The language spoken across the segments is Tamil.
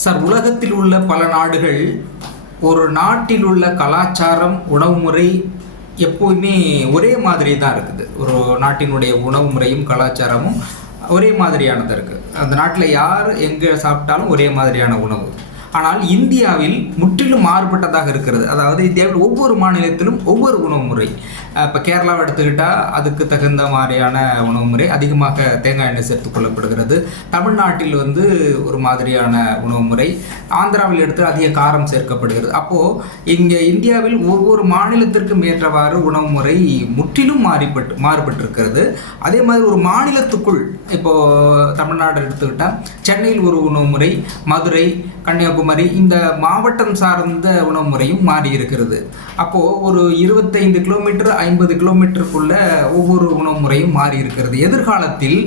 சார், உலகத்தில் உள்ள பல நாடுகள் ஒரு நாட்டில் உள்ள கலாச்சாரம் உணவு முறை எப்போதுமே ஒரே மாதிரி தான் இருக்குது. ஒரு நாட்டினுடைய உணவு முறையும் கலாச்சாரமும் ஒரே மாதிரியானது இருக்குது. அந்த நாட்டில் யார் எங்கே சாப்பிட்டாலும் ஒரே மாதிரியான உணவு. ஆனால் இந்தியாவில் முற்றிலும் மாறுபட்டதாக இருக்கிறது. அதாவது இந்தியாவில் ஒவ்வொரு மாநிலத்திலும் ஒவ்வொரு உணவு முறை. இப்போ கேரளாவை எடுத்துக்கிட்டால் அதுக்கு தகுந்த மாதிரியான உணவு முறை, அதிகமாக தேங்காய் எண்ணெய் சேர்த்து கொள்ளப்படுகிறது. தமிழ்நாட்டில் ஒரு மாதிரியான உணவு முறை, ஆந்திராவில் எடுத்து அதிக காரம் சேர்க்கப்படுகிறது. அப்போது இங்கே இந்தியாவில் ஒவ்வொரு மாநிலத்திற்கும் ஏற்றவாறு உணவு முறை முற்றிலும் மாறுபட்டிருக்கிறது. அதே மாதிரி ஒரு மாநிலத்துக்குள், இப்போது தமிழ்நாடு எடுத்துக்கிட்டால் சென்னையில் ஒரு உணவு முறை, மதுரை, கன்னியாகுமரி இந்த மாவட்டம் சார்ந்த உணவு முறையும் மாறி இருக்கிறது. அப்போது ஒரு 25 கிலோமீட்டர் 50 கிலோமீட்டருக்குள்ள ஒவ்வொரு உணவு முறையும் மாறி இருக்கிறது. எதிர்காலத்தில்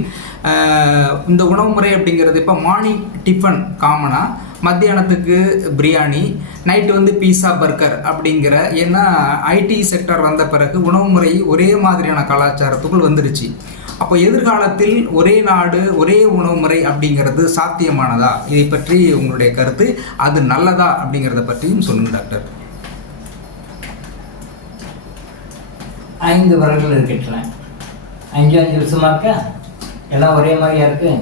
இந்த உணவு முறை அப்படிங்கிறது இப்போ மார்னிங் டிஃபன் காமனாக, மத்தியானத்துக்கு பிரியாணி, நைட்டு பீஸா பர்கர் அப்படிங்கிற, ஏன்னா ஐடி செக்டர் வந்த பிறகு உணவு முறை ஒரே மாதிரியான கலாச்சாரத்துக்குள் வந்துருச்சு. அப்போ எதிர்காலத்தில் ஒரே நாடு ஒரே உணவு முறை அப்படிங்கிறது சாத்தியமானதா? இதை பற்றி உங்களுடைய கருத்து, அது நல்லதா அப்படிங்கிறத பற்றியும் சொல்லுங்க டாக்டர். 5 வருடங்கள் இருக்கின்றன. 5 வருஷமா இருக்கா, எல்லாம் ஒரே மாதிரியா இருக்கு.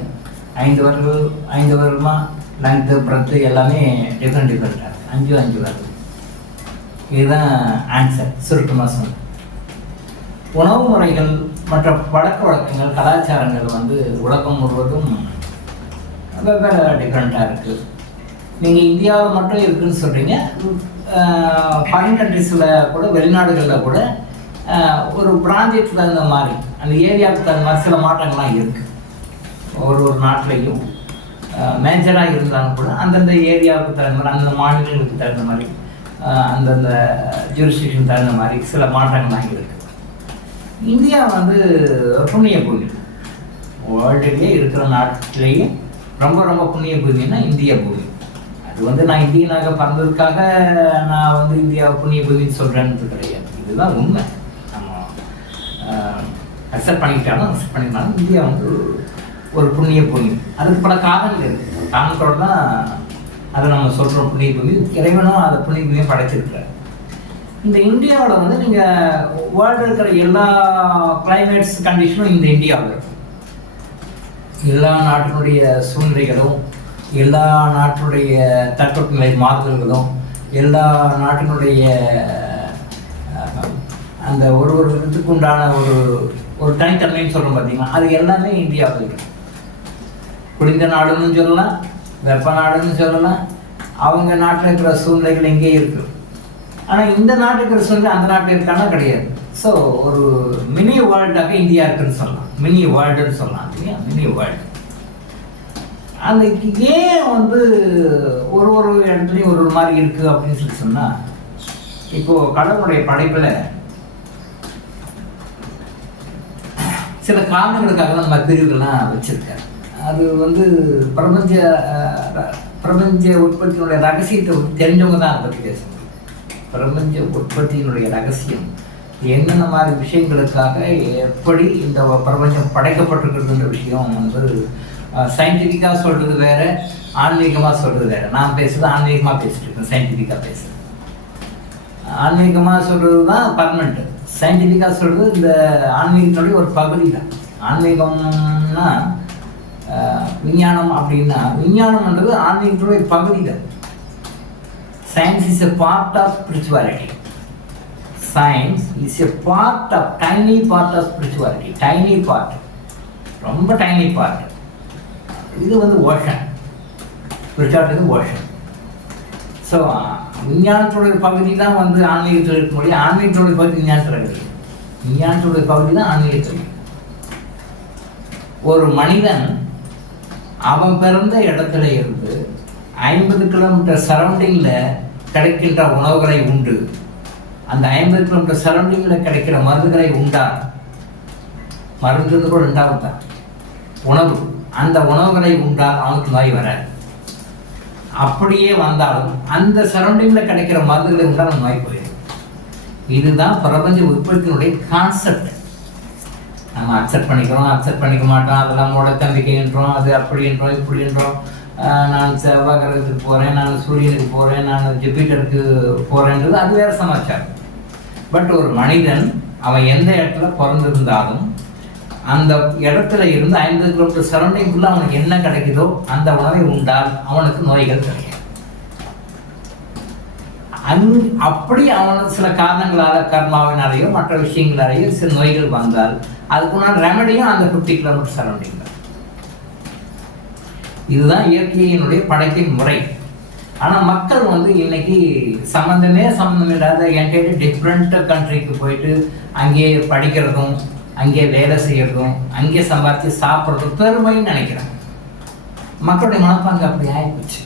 5 வருடமா லென்த்து பிரெத்து எல்லாமே டிஃப்ரெண்ட்டாக இருக்கு. 5 வருடம். இதுதான் ஆன்சர். சுருக்கமாக சொன்ன உணவு முறைகள் மற்ற பழக்க வழக்கங்கள் கலாச்சாரங்கள் உலகம் முழுவதும் வெவ்வேறு டிஃப்ரெண்ட்டாக இருக்குது. நீங்கள் இந்தியாவில் மட்டும் இருக்குதுன்னு சொல்கிறீங்க. ஃபாரின் கண்ட்ரிஸில் கூட, வெளிநாடுகளில் கூட ஒரு பிராந்தியத்துக்கு தகுந்த மாதிரி, அந்த ஏரியாவுக்கு தகுந்த மாதிரி சில மாற்றங்கள்லாம் இருக்குது. ஒரு நாட்டிலையும் மேஜராக இருந்தாலும் கூட அந்தந்த ஏரியாவுக்கு தகுந்த மாதிரி, அந்தந்த மாநிலங்களுக்கு தகுந்த மாதிரி, அந்தந்த ஜூரிஸ்டிக்ஷன் தகுந்த மாதிரி சில மாற்றங்கள்லாம் இருக்குது. இந்தியா புண்ணிய பூமி. வேர்ல்டுலேயே இருக்கிற நாட்டிலேயே ரொம்ப ரொம்ப புண்ணிய பூமின்னா இந்திய பூமி. அது நான் இந்தியனாக பிறந்ததுக்காக நான் இந்தியாவை புண்ணிய பூமின்னு சொல்கிறேன்னு கிடையாது. இதுதான் உண்மை. நம்ம அக்செப்ட் பண்ணிக்கிட்டாலும் இந்தியா ஒரு புண்ணிய பூமி. அதுக்கு பல காரணங்கள் இருக்குது. காரணத்தோடு தான் அதை நம்ம சொல்கிறோம் புண்ணிய பூமி. இறைவனும் அதை புண்ணிய பூமியை படைச்சிருக்கிறார். இந்த இந்தியாவில் நீங்கள் வேர்ல்டு இருக்கிற எல்லா கிளைமேட்ஸ் கண்டிஷனும் இந்த இந்தியாவில் இருக்கும். எல்லா நாட்டினுடைய சூழ்நிலைகளும், எல்லா நாட்டினுடைய தட்பவெப்பநிலை மாறுதல்களும், எல்லா நாட்டினுடைய அந்த ஒரு விதத்துக்கு உண்டான ஒரு தனித்தன்மைன்னு சொல்கிறோம் பார்த்தீங்கன்னா, அது எல்லாமே இந்தியாவில் இருக்கும். குளிர்ந்த நாடுன்னு சொல்லலாம், வெப்ப நாடுன்னு சொல்லலாம். அவங்க நாட்டில் இருக்கிற சூழ்நிலைகள் எங்கேயே இருக்குது. ஆனால் இந்த நாட்டுக்கு இருக்கிற சூழ்நிலை அந்த நாட்டில் இருக்கானா கிடையாது. ஸோ ஒரு மினி வேர்ல்டாக இந்தியா இருக்குன்னு சொல்லலாம். மினி வேர்ல்டுன்னு சொல்லலாம் இல்லையா, மினி வேர்ல்டு. அந்த ஏன் ஒரு இடத்துலையும் ஒரு மாதிரி இருக்குது அப்படின்னு சொன்னால், இப்போது கடவுளுடைய படைப்பில் சில காரணங்களுக்காக நம்ம பிரிவுகள்லாம் வச்சுருக்காரு. அது பிரபஞ்ச உற்பத்தியினுடைய ரகசியத்தை தெரிஞ்சவங்க தான் அதை பற்றி பேசணும். பிரபஞ்ச உற்பத்தியினுடைய ரகசியம் என்னென்ன மாதிரி விஷயங்களுக்காக எப்படி இந்த பிரபஞ்சம் படைக்கப்பட்டிருக்கிறதுன்ற விஷயம் சயின்டிஃபிக்காக சொல்கிறது வேறு, ஆன்மீகமாக சொல்கிறது வேறு. நான் பேசுகிறது ஆன்மீகமாக பேசிட்டு இருக்கேன், சயின்டிஃபிக்காக பேசுகிறேன். ஆன்மீகமாக சொல்கிறது தான் பர்மனெண்ட்டு, சயின்டிஃபிக்காக சொல்கிறது இந்த ஆன்மீகத்தினுடைய ஒரு பகுதி தான். ஆன்மீகம்னா விஞ்ஞானம் அப்படின்னா, விஞ்ஞானம்ன்றது ஆன்மீகத்தினுடைய பகுதி தான். Science is a part of spirituality. Science is a tiny part of spirituality. Tiny part. ரொம்ப tiny part. இது ocean. Spirituality is ocean. So விஞ்ஞானத்தோடைய பகுதி தான் ஆன்மீகத்தில் இருக்க முடியும். ஆன்மீகத்தோடைய பகுதி விஞ்ஞானத்தில் கிடையாது. விஞ்ஞானத்தோடைய பகுதி தான் ஆன்மீகத்தில். ஒரு மனிதன் அவன் பிறந்த இடத்துல இருந்து 50 கிலோமீட்டர் சரௌண்டிங்கில் கிடைக்கின்ற உணவுகளை உண்டு, அந்த 50 கிலோமீட்டர் சரௌண்டிங்கில் கிடைக்கிற மருந்துகளை உண்டார். மருந்து கூட உண்டாகும் தான் உணவு. அந்த உணவுகளை உண்டால் அவனுக்கு நோய் வராது. அப்படியே வந்தாலும் அந்த சரௌண்டிங்கில் கிடைக்கிற மருந்துகளை உண்டால் நோய் போயிடும். இதுதான் பிரபஞ்ச உற்பத்தியினுடைய கான்செப்ட். நம்ம அக்செப்ட் பண்ணிக்கிறோம், அக்செப்ட் பண்ணிக்க மாட்டோம், அதெல்லாம் மூட தம்பிக்கைன்றோம், அது அப்படின்றோம் இப்படின்றோம். நான் செவ்வாய் கிரகத்துக்கு போகிறேன், நான் சூரியனுக்கு போகிறேன், நான் ஜூபிட்டருக்கு போகிறேன்றது அது வேறு சமாச்சாரம். பட் ஒரு மனிதன் அவன் எந்த இடத்துல பிறந்திருந்தாலும் அந்த இடத்துல இருந்து 50 கிலோமீட்டர் சரௌண்டிங்குள்ள அவனுக்கு என்ன கிடைக்குதோ அந்த உணவை உண்டால் அவனுக்கு நோய்கள் கிடைக்கும். அப்படி அவனுக்கு சில காரணங்களால கர்மாவினாலேயோ மற்ற விஷயங்களாலேயோ சில நோய்கள் வந்தால் அதுக்குண்டான ரெமடியும் அந்த 50 கிலோமீட்டர் சரௌண்டிங் தான். இதுதான் இயற்கையினுடைய படைப்பின் முறை. ஆனால் மக்கள் இன்னைக்கு சம்மந்தம் இல்லாத என்டையர் டிஃப்ரெண்ட் கண்ட்ரிக்கு போயிட்டு அங்கேயே படிக்கிறதும் அங்கே வேலை செய்யறதும் அங்கே சம்பாதிச்சு சாப்பிட்றதும் பெருமைன்னு நினைக்கிறாங்க. மக்களுடைய மனப்பாங்க அப்படி ஆகிப்போச்சு.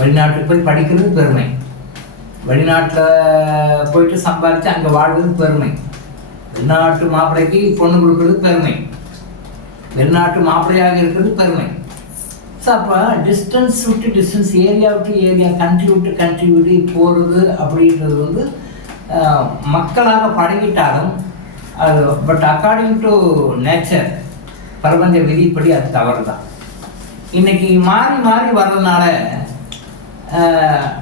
வெளிநாட்டுக்கு போய் படிக்கிறது பெருமை, வெளிநாட்டில் போயிட்டு சம்பாதிச்சு அங்கே வாழ்வது பெருமை, வெளிநாட்டு மாப்பிள்ளைக்கு பொண்ணு கொடுக்கறது பெருமை, வெளிநாட்டு மாப்பிள்ளையாக இருக்கிறது பெருமை. ஸோ அப்போ டிஸ்டன்ஸ் விட்டு டிஸ்டன்ஸ், ஏரியா விட்டு ஏரியா, கண்ட்ரி விட்டு கண்ட்ரி விட்டு போகிறது அப்படின்றது மக்களாக பழகிட்டாலும் அது பட் அக்கார்டிங் டு நேச்சர் பிரபஞ்ச விதிப்படி அது தவறு தான். இன்னைக்கு மாறி மாறி வர்றதுனால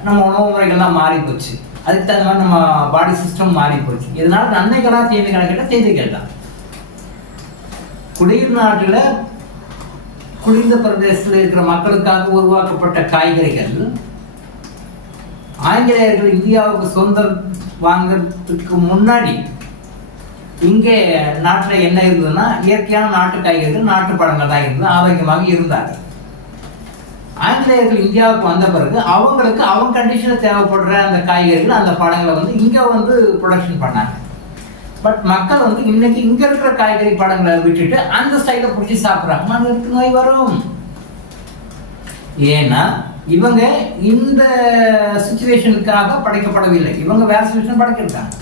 நம்ம உணவு முறைகள்லாம் மாறி போச்சு, அதுக்கு தகுந்த மாதிரி நம்ம பாடி சிஸ்டம் மாறி போச்சு. இதனால நன்மைகளா தீமைகளா கேட்டால் தீமைகள் தான். குளிர் நாட்டில் குளிர்ந்த பிரதேசத்தில் இருக்கிற மக்களுக்காக உருவாக்கப்பட்ட காய்கறிகள் ஆங்கிலேயர்கள் இந்தியாவுக்கு சொந்தம் வாங்கிறதுக்கு முன்னாடி இங்கே நாட்டில் என்ன இருந்ததுன்னா இயற்கையான நாட்டு காய்கறிகள், நாட்டு பழங்கள் தான் இருந்தது, ஆரோக்கியமாக இருந்தார். ஆங்கிலேயர்கள் இந்தியாவுக்கு வந்த பிறகு அவங்களுக்கு அவங்க கண்டிஷனில் தேவைப்படுற அந்த காய்கறிகள் அந்த பழங்களை இங்கே ப்ரொடக்ஷன் பண்ணாங்க. பட் மக்கள் இன்னைக்கு இங்கே இருக்கிற காய்கறி பழங்களை விட்டுட்டு அந்த ஸ்டைலை பிடிச்சி சாப்பிட்றாங்க. மனிதனுக்கு நோய் வரும். ஏன்னா இவங்க இந்த சுச்சுவேஷனுக்காக படைக்கப்படவில்லை, இவங்க வேற சுச்சுவேஷன் படைக்கிருக்காங்க.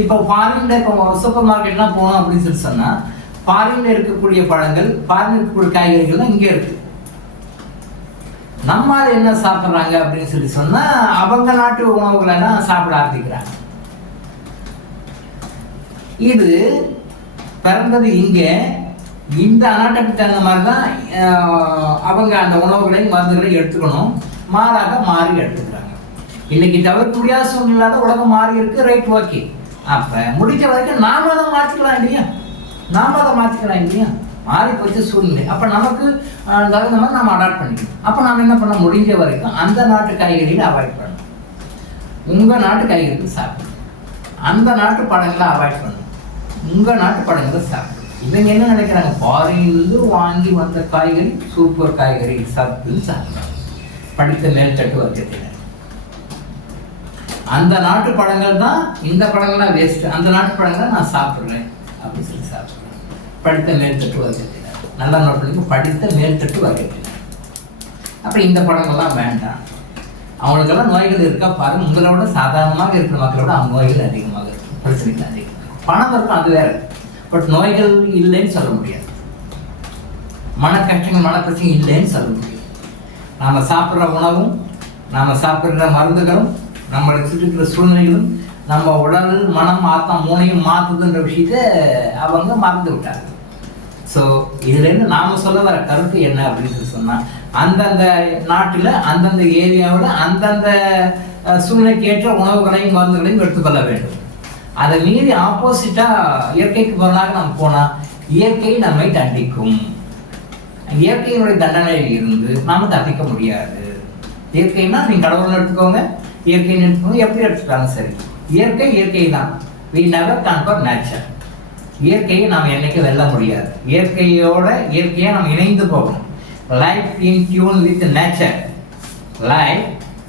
இப்போ ஃபாரின்ல இப்போ சூப்பர் மார்க்கெட்லாம் போனோம் அப்படின்னு சொல்லி சொன்னால் ஃபாரின்ல இருக்கக்கூடிய பழங்கள், ஃபாரின்ல இருக்கக்கூடிய காய்கறிகள் தான் இங்கே இருக்கு. நம்மால என்ன சாப்பிட்றாங்க அப்படின்னு சொல்லி சொன்னால் அவங்க நாட்டு உணவுகளை தான் சாப்பிட ஆரம்பிக்கிறாங்க. இது பிறந்தது இங்கே, இந்த நாட்டுக்கு தகுந்த மாதிரி தான் அவங்க அந்த உணவுகளையும் மருந்துகளையும் எடுத்துக்கணும், மாறாக மாறி எடுத்துக்கிறாங்க. இன்னைக்கு தவிர்க்க முடியாத சூழ்நிலை உலகம் மாறி இருக்கு, ரைட், ஓகே. அப்போ முடிஞ்ச வரைக்கும் நாம அதை மாற்றிக்கலாம் இல்லையா, மாறி போச்சு சூழ்நிலை. அப்போ நமக்கு தகுந்த மாதிரி நம்ம அடாப்ட் பண்ணிக்கணும். அப்போ நாம் என்ன பண்ண, முடிஞ்ச வரைக்கும் அந்த நாட்டு காய்கறிகளை அவாய்ட் பண்ணணும், உங்கள் நாட்டு காய்கறிகள் சாப்பிடணும், அந்த நாட்டு பழங்களை அவாய்ட் பண்ணணும், உங்கள் நாட்டு பழங்களை சாப்பிடணும். இவங்க என்ன நினைக்கிறாங்க, ஃபாரின்லேருந்து வாங்கி வந்த காய்கறி சூப்பர் காய்கறி சாப்பிட்டு சாப்பிட்றாங்க. படித்த மேல்தட்டு வர்க்கத்தில் அந்த நாட்டு பழங்கள் தான், இந்த பழங்கள்லாம் வேஸ்ட், அந்த நாட்டு பழங்களை நான் சாப்பிட்றேன் அப்படின்னு சொல்லி சாப்பிட்றேன். படித்த மேல்தட்டு வர்க்கத்தில், நல்லா நோட் பண்ணி, படித்த மேல்தட்டு வர்க்கத்தில். அப்படி இந்த பழங்கள்லாம் வேண்டாம். அவங்களுக்கெல்லாம் நோய்கள் இருக்கா பாருங்க. உங்களோட சாதாரணமாக இருக்கிற மக்களோட அவங்க நோய்கள் அதிகமாக இருக்கும், பிரச்சனைகள் அதிகமாக. பணம் இருக்கும், அது வேற. பட் நோய்கள் இல்லைன்னு சொல்ல முடியாது, மன கஷ்டங்கள், மன பிரச்சனை இல்லைன்னு சொல்ல முடியாது. நாம் சாப்பிட்ற உணவும், நாம் சாப்பிட்ற மருந்துகளும், நம்மளை சுற்றி இருக்கிற சூழ்நிலைகளும் நம்ம உடல், மனம், ஆத்மா மூணையும் மாற்றுதுன்ற விஷயத்த அவங்க மறந்து விட்டாங்க. ஸோ இதுலேருந்து நாம் சொல்ல வர கருத்து என்ன அப்படின்னு சொன்னால், அந்தந்த நாட்டில் அந்தந்த ஏரியாவில் அந்தந்த சூழ்நிலைக்கு ஏற்ற உணவுகளையும் மருந்துகளையும் எடுத்துக்கொள்ள வேண்டும். அதை மீறி ஆப்போசிட்டாக இயற்கைக்கு பொருளாக நம்ம போனால் இயற்கை நம்மை தண்டிக்கும். இயற்கையினுடைய தண்டனையில் இருந்து நாம் தப்பிக்க முடியாது. இயற்கைன்னா நீங்கள் கடவுள்னு எடுத்துக்கோங்க, இயற்கைன்னு எடுத்துக்கோங்க, எப்படி எடுத்துக்காங்க சரி. இயற்கை இயற்கை தான். we never conquer nature. இயற்கையை நாம் என்னைக்கு வெல்ல முடியாது. இயற்கையை நாம் இணைந்து போகணும். Life in tune with nature, life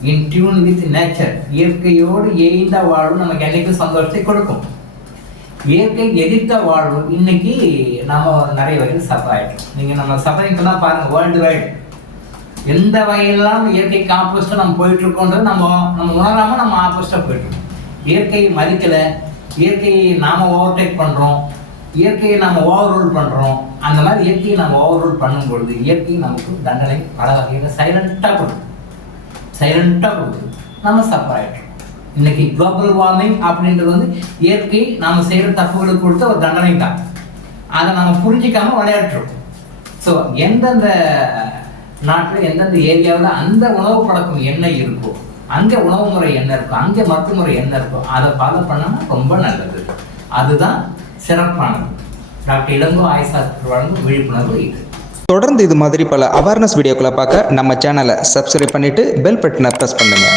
in tune with nature. இயற்கையோடு எய்ந்த வாழ்வு நமக்கு என்னைக்கு சந்தோஷத்தை கொடுக்கும். இயற்கை எதிர்த்த வாழ்வு இன்னைக்கு நம்ம நிறைய வகையில் சஃபர் ஆகிட்டோம். நீங்கள் நம்ம சஃபரிங்கெல்லாம் பாருங்கள், வேர்ல்டு வைடு எந்த வகையெல்லாம் இயற்கைக்கு ஆப்போசிட்டாக நம்ம போயிட்டு இருக்கோன்றது நம்ம உணராமல் நம்ம ஆப்போசிட்டாக போயிட்டுருக்கோம். இயற்கையை மதிக்கலை, இயற்கையை நாம் ஓவர்டேக் பண்ணுறோம், இயற்கையை நம்ம ஓவர் ரூல் பண்ணுறோம். அந்த மாதிரி இயற்கையை நம்ம ஓவர் ரூல் பண்ணும் பொழுது இயற்கை நமக்கு தண்டனை பல வகையில் சைலண்ட்டாக கொடுக்குது, நம்ம சஃபர் ஆகிட்டோம். இன்னைக்கு குளோபல் வார்மிங் அப்படின்றது இயற்கை நாம் செய்கிற தப்புகளுக்கு கொடுத்த ஒரு தண்டனை தான். அதை நம்ம புரிஞ்சிக்காம விளையாட்டுறோம். ஸோ எந்தெந்த நாட்டில் எந்தெந்த ஏரியாவில் அந்த உணவு பழக்கம் என்ன இருக்கோ, அங்கே உணவு முறை என்ன இருக்கோ, அங்கே மருத்துவ முறை என்ன இருக்கோ அதை ஃபாலோ பண்ணோம்னா ரொம்ப நல்லது. அதுதான் சிறப்பானது. டாக்டர் இளங்கோ ஆயுஷ் ஹாஸ்பிட்டல் வழங்கும் விழிப்புணர்வு இது. தொடர்ந்து இது மாதிரி பல அவேர்னஸ் வீடியோக்களை பார்க்க நம்ம சேனலை சப்ஸ்கிரைப் பண்ணிட்டு பெல் பட்டனை ப்ரெஸ் பண்ணுங்க.